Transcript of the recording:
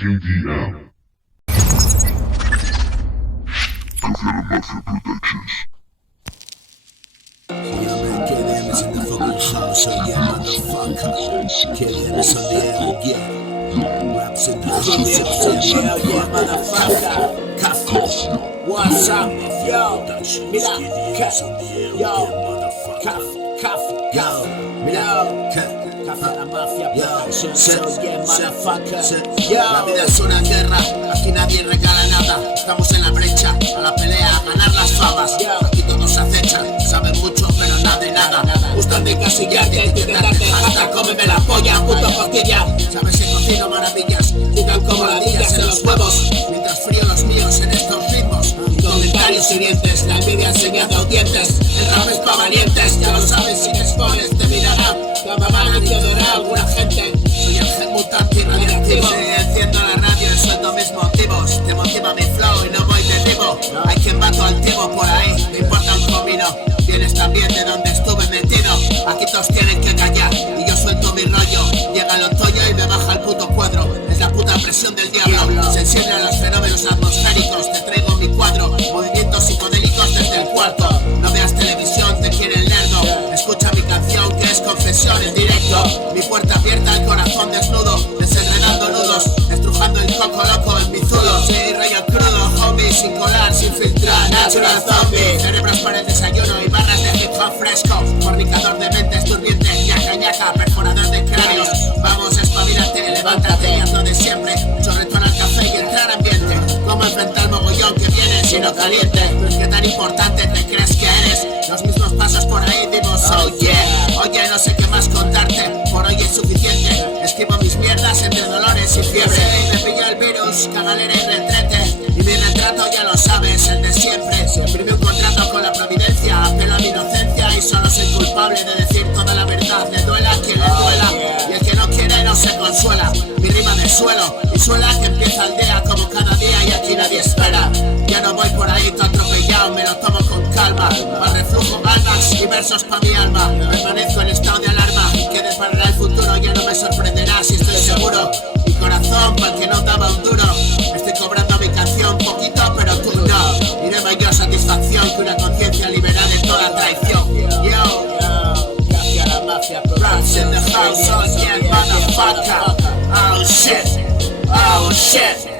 KDM. Kafana Mafia Productions. KDM is in the fucking show, so yeah, motherfucker. KDM is on the air, yeah. Raps in the fucking show, yeah, motherfucker. Cuff, what's up, yo? Mira, cuff, yo, cuff, mira, Café la Mafia Productions, so yeah, motherfucker. La vida es una guerra, aquí nadie regala nada. Estamos en la brecha, a la pelea, a ganar las fabas. Aquí todos se acechan, saben mucho pero nada de nada. Gustan de encasillarte, etiquetarte, hasta cómeme la polla, puto costilla. Sabes que cocino maravillas, digan como ladillas en los huevos. Mientras frío los míos en estos ritmos. Comentarios hirientes, la envidia enseñando dientes. El rap es pa' valientes, ya lo sabes, si te expones te mirarán. La mamá no te adora alguna gente. Soy el gen mutante y radiactivo. Enciendo la radio, suelto mis motivos. Te motiva mi flow y no voy de vivo. Hay quien mato al tivo por ahí, me importa un comino. Vienes también de donde estuve metido. Aquí todos tienen que callar y yo suelto mi rollo. Llega el otoño y me baja el puto cuadro. Es la puta presión del diablo. Sensible a los fenómenos atmosféricos. Te traigo mi cuadro, movimientos psicodélicos desde el cuarto. No veas televisión, te quieren lerdo. Escucha mi canción que es confesión en directo. Mi puerta abierta, el corazón desnudo. Desenredando nudos, estrujando el coco loco en mi zulo. Sí, rollo crudo, homie, sin colar, sin filtrar. Natural zombie, cerebros para el desayuno y barras de hip hop fresco. Fornicador de mentes turbientes, ñaca ñaca, perforador de cráneos. Vamos, espabilate, levántate y hazlo de siempre. Chorretón al café y entrar ambiente. Cómo enfrentar el mogollón que viene sino caliente. ¿Qué tan importante te crees que eres? Los mismos pasos por ahí dimos, oh yeah. Oye, no sé qué más contarte, por hoy es suficiente. Esquivo mis mierdas entre dolores y fiebre. Me pilló el virus, cagalera y retrete. Y mi retrato ya lo sabes, el de siempre. Firmé un contrato con la providencia, apelo a mi inocencia y solo soy culpable de decir toda la verdad. Le duela a quien le duela, y el que no quiere no se consuela. Mi rima de suelo, y suela que empieza el día como cada día y aquí nadie espera. Ya no voy por ahí todo atropellado, me lo tomo con calma. Más reflujo, ganas y versos pa' mi alma. Permanezco en estado de alarma, que deparará el futuro ya no me sorprenderá si estoy seguro. Mi corazón pa'l que no daba un duro. Estoy cobrando mi canción poquito pero tú no. Iré mayor satisfacción que una conciencia liberada de toda traición. Yo, Café la Mafia Productions in the house, oh yeah, motherfucker. Oh shit, oh shit.